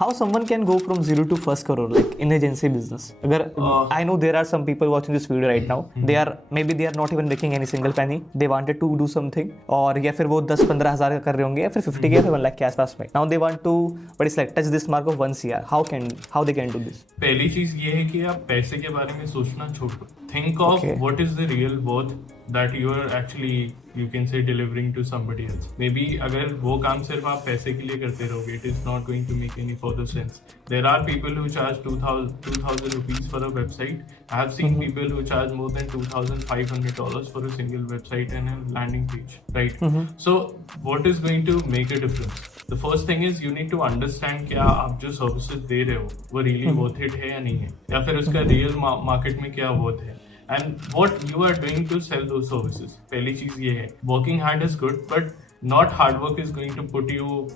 how someone can go from zero to first crore like in agency business? अगर I know there are some people watching this video right now. They are not even making any single penny. They wanted to do something और या फिर वो 10-15 हज़ार का कर रहे होंगे या फिर 50 या फिर 1 लाख के आसपास में. Now they want to but it's like touch this mark of 1 CR. How they can do this? पहली चीज ये है कि आप पैसे के बारे में सोचना छोड़ दो. Think of what is the real worth that you are actually you can say delivering to somebody else. Maybe अगर वो काम सिर्फ आप पैसे के लिए करते रहोगे, it is not going to make any further sense. There are people who charge 2,000 rupees for a website. I have seen people who charge more than $2,500 for a single website and a landing page, right? So what is going to make a difference? The first thing is you need to understand क्या आप जो services दे रहे हो वो really worth it है या नहीं है, या फिर उसका real market में क्या worth है. And what you are doing to sell those services. पहली चीज ये है, working hard is good, but not hard work is going to put you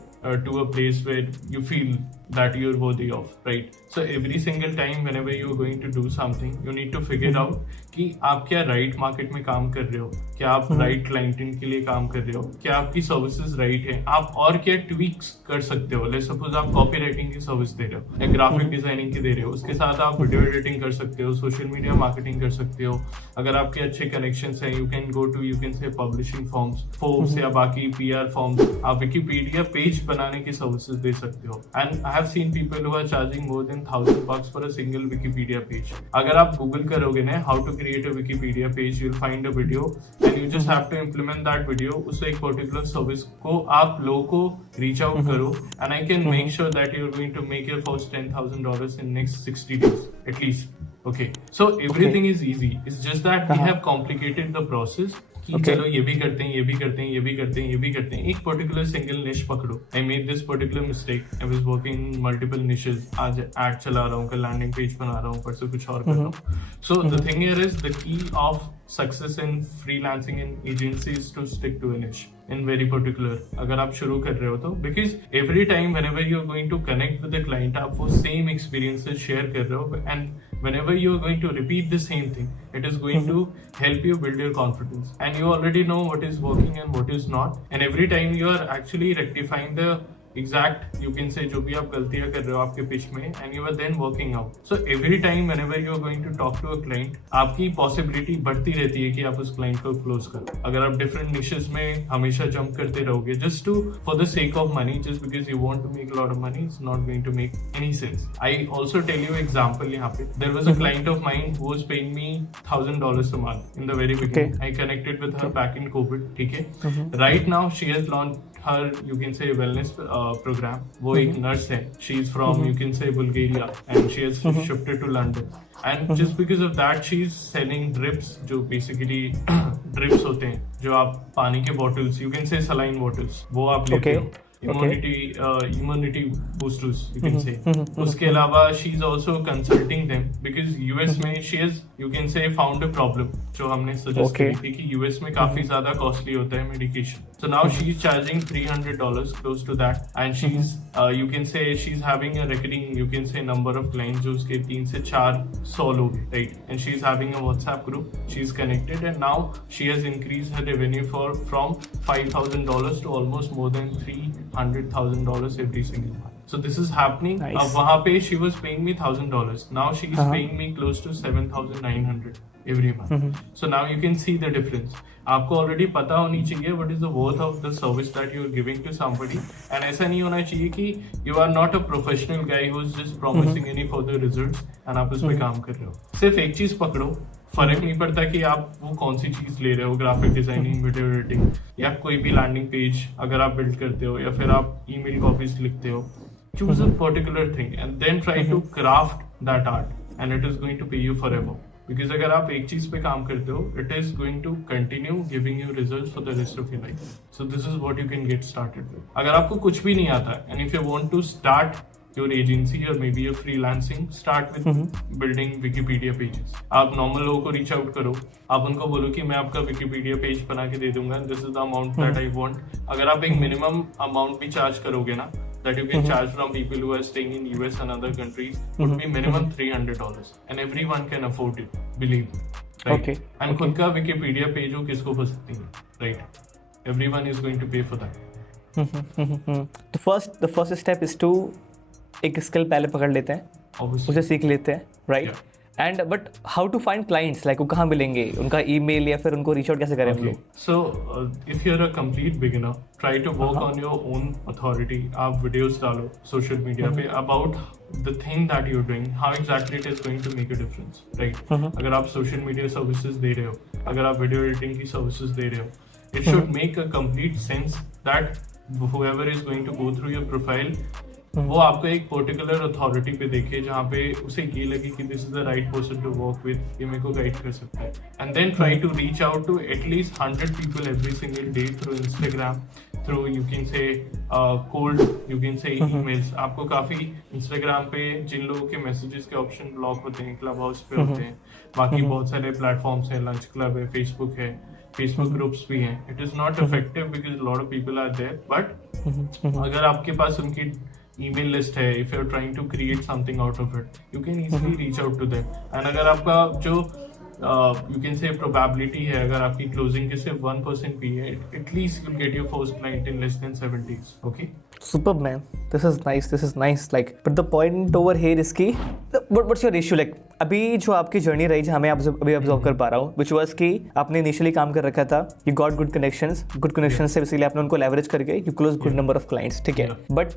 to a place where you feel that you're worthy of, right? So every single time whenever you're going to do something, you need to figure out कि आप क्या right market में काम कर रहे हो, क्या आप right client के लिए काम कर रहे हो, क्या आपकी services right है, आप और क्या tweaks कर सकते हो. Let's suppose आप copywriting की service दे रहे हो या graphic designing की दे रहे हो, उसके साथ आप video editing कर सकते हो, social media marketing कर सकते हो. अगर आपके अच्छे connections हैं, you can go to you can say publishing firms, Forbes या बाकी PR firms, आप Wikipedia page बनाने की services दे सकते हो. And I have seen people who are charging more than $1,000 for a single Wikipedia page. अगर आप Google करोगे ना how to create a Wikipedia page, you'll find a video and you just have to implement that video. उस एक particular service को आप लोगों को reach out करो and I can make sure that you're going to make your first $10,000 in next 60 days at least. Okay, so everything is easy. It's just that we have complicated the process. कि चलो ये भी करते हैं, ये भी करते हैं, ये भी करते हैं, ये भी करते हैं. एक पर्टिकुलर सिंगल निश पकड़ो. I made this particular mistake. I was working multiple niches. आज एड चला रहा हूँ, कल लैंडिंग पेज बना रहा हूँ, परसों कुछ और कर रहा हूँ. So the thing here is the key of success in freelancing in agencies to stick to a niche in very particular. अगर आप शुरू कर रहे हो तो because every time whenever you are going to connect with the client आप वो same experiences share कर रहे हो and whenever you are going to repeat the same thing it is going to help you build your confidence and you already know what is working and what is not and every time you are actually rectifying the exact you can say जो भी आप गलतियां कर रहे हो आपके pitch में and you are then working out. So every time whenever you are going to talk to a client आपकी possibility बढ़ती रहती है कि आप उस client को close करो. अगर आप different niches में हमेशा jump करते रहोगे just to for the sake of money just because you want to make a lot of money it's not going to make any sense. I also tell you example यहाँ पे there was a client of mine who was paying me $1,000 a month in the very beginning. I connected with her back in COVID. ठीक है. Right now she has launched her you can say wellness program. वो एक nurse है. She is from you can say Bulgaria and she has shifted to London. And just because of that she is selling drips जो basically drips होते हैं जो आप पानी के bottles you can say saline bottles वो आप लेते हो. Immunity boosters you can say. उसके अलावा she is also consulting them because US में she has you can say found a problem जो हमने suggest की थी कि US में काफी ज्यादा costly होता है medication. So now she is charging $300 close to that and she's you can say she's having a recurring you can say number of clients जो उसके 3 से 400 लोग हैं right and she is having a WhatsApp group. She is connected and now she has increased her revenue from $5,000 to almost more than $300,000 every single month. So this is happening. Nice. वहाँ पे she was paying me $1,000. Now she is paying me close to $7,900 every month. So now you can see the difference. आपको already पता होनी चाहिए what is the worth of the service that you are giving to somebody. And ऐसा नहीं होना चाहिए कि you are not a professional guy who is just promising any further results and आप उस पे काम कर रहे हो. सिर्फ एक चीज पकड़ो. फर्क नहीं पड़ता कि आप वो कौन सी चीज ले रहे हो ग्राफिक डिजाइनिंग वीडियो एडिटिंग या कोई भी लैंडिंग पेज अगर आप बिल्ड करते हो या फिर आप ईमेल कॉपीज लिखते हो. Choose a particular thing and then try to craft that art and it is going to pay you forever because अगर आप एक चीज पे काम करते हो it is going to continue giving you results for the rest of your life. So this is what you can get started with. अगर आपको कुछ भी नहीं आता and if you want to start your agency or maybe a freelancing start with building Wikipedia pages. आप normal लोगों को reach out करो. आप उनको बोलो कि मैं आपका Wikipedia page बना के दे दूंगा. This is the amount that I want. अगर आप एक minimum amount भी charge करोगे ना that you can charge from people who are staying in US and other countries would be minimum $300 and everyone can afford it. Believe me. Right? Okay. And खुद का Wikipedia page हो किसको पसंद नहीं है. Right? Everyone is going to pay for that. The first step is to एक skill पहले पकड़ लेते हैं, Obviously. उसे सीख लेते हैं, right? And but how to find clients, like वो कहाँ मिलेंगे, उनका ईमेल या फिर उनको रीच आउट कैसे करें हम लोग? So, if you're a complete beginner, try to work on your own authority. आप videos डालो social media पे about the thing that you're doing, how exactly it is going to make a difference, right? अगर आप social media services दे रहे हो, अगर आप video editing की services दे रहे हो, it should make a complete sense that whoever is going to go through your profile, वो आपको एक पर्टिकुलर अथॉरिटी पे देखे जहाँ पे उसे ये लगे कि this is the right person to work with, ये मेरे को गाइड कर सकता है, and then try to reach out to at least 100 people every single day through Instagram, through you can say cold, you can say emails. आपको काफी Instagram पे जिन लोगों के मैसेजेस के ऑप्शन ब्लॉक होते हैं, क्लब हाउस पे होते हैं, बाकी बहुत सारे प्लेटफॉर्म्स हैं, लंच क्लब है, फेसबुक है, फेसबुक ग्रुप्स भी हैं. It is not effective because lot of people are there, but अगर आपके पास उनकी email list है, if you're trying to create something out of it, you can easily reach out to them. And अगर आपका जो you can say probability है, अगर आपकी closing के सिर्फ 1% भी है, at least you'll get your first client in less than 7 days. Okay? Superb, man. This is nice. Like, but the point over here is कि what's your ratio? Like, अभी जो आपकी जर्नी रही, जहाँ मैं अभी ऑब्जर्व कर पा रहा हूँ, which was कि आपने इनिशियली काम कर रखा था, you got good connections से इसीलिए आपने उनको leverage करके you close good number of clients, ठीक है? But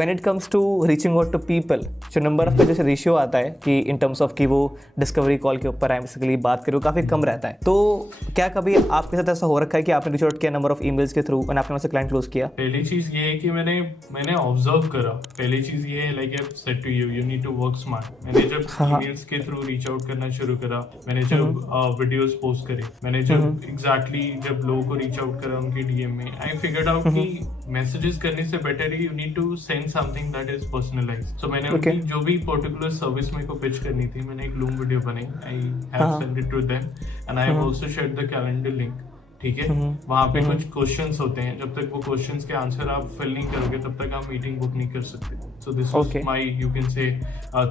when it comes to reaching out to people, जो number of का जैसे रेशियो आता है कि in terms of कि वो डिस्कवरी कॉल के ऊपर आए, बेसिकली बात करें, वो काफ़ी कम रहता है. तो क्या कभी आपके साथ ऐसा हो रखा है कि आपने रीच आउट किया नंबर ऑफ ईमेल्स के थ्रू और आपने उनसे क्लाइंट क्लोज किया? पहली चीज ये है कि मैंने ऑब्जर्व करा. पहली चीज ये है, like I said to you need to work smart. मैंने जब ईमेल्स के थ्रू रीच आउट करना शुरू करा, मैंने जब वीडियोस पोस्ट करे, मैंने जब एग्जैक्टली जब लोगों को रीच आउट करा उनके डीएम में, आई फिगर्ड आउट कि मैसेजेस करने से बेटर है you need to send something that is personalised. So मैंने उनकी जो भी पर्टिकुलर सर्विस मेरे को पिच करनी थी, मैंने एक लूम वीडियो बनाई, I have send it to them and I have also shared the calendar link. ठीक है, वहाँ पे कुछ क्वेश्चंस होते हैं, जब तक वो क्वेश्चंस के आंसर आप फिल नहीं करोगे तब तक आप मीटिंग बुक नहीं कर सकते. So this was my you can say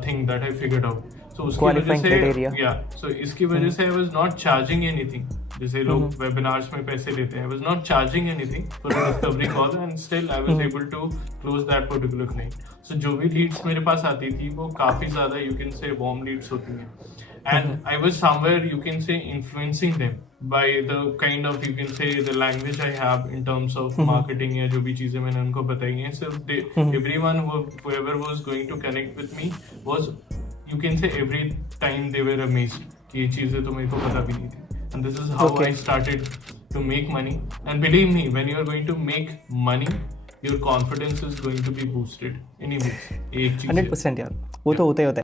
thing that I figured out. So उसकी वजह से सो इसकी वजह से I was not charging anything. जैसे लोग वेबिनार्स में पैसे लेते हैं, I was not charging anything for the discovery call and still I was able to close that particular client. So जो भी लीड्स मेरे पास आती थी वो काफी ज्यादा you can say warm leads होती हैं. And I was somewhere, you can say, influencing them by the kind of, you can say, the language I have in terms of marketing या जो भी चीजें मैंने उनको बताई हैं. So everyone whoever was going to connect with me was, you can say, every time they were amazed कि ये चीजें तो मेरे को पता भी नहीं थी. And this is how I started to make money. And believe me, when you are going to make money, your confidence is going to be boosted anyways. 100% यार, वो तो होता ही होता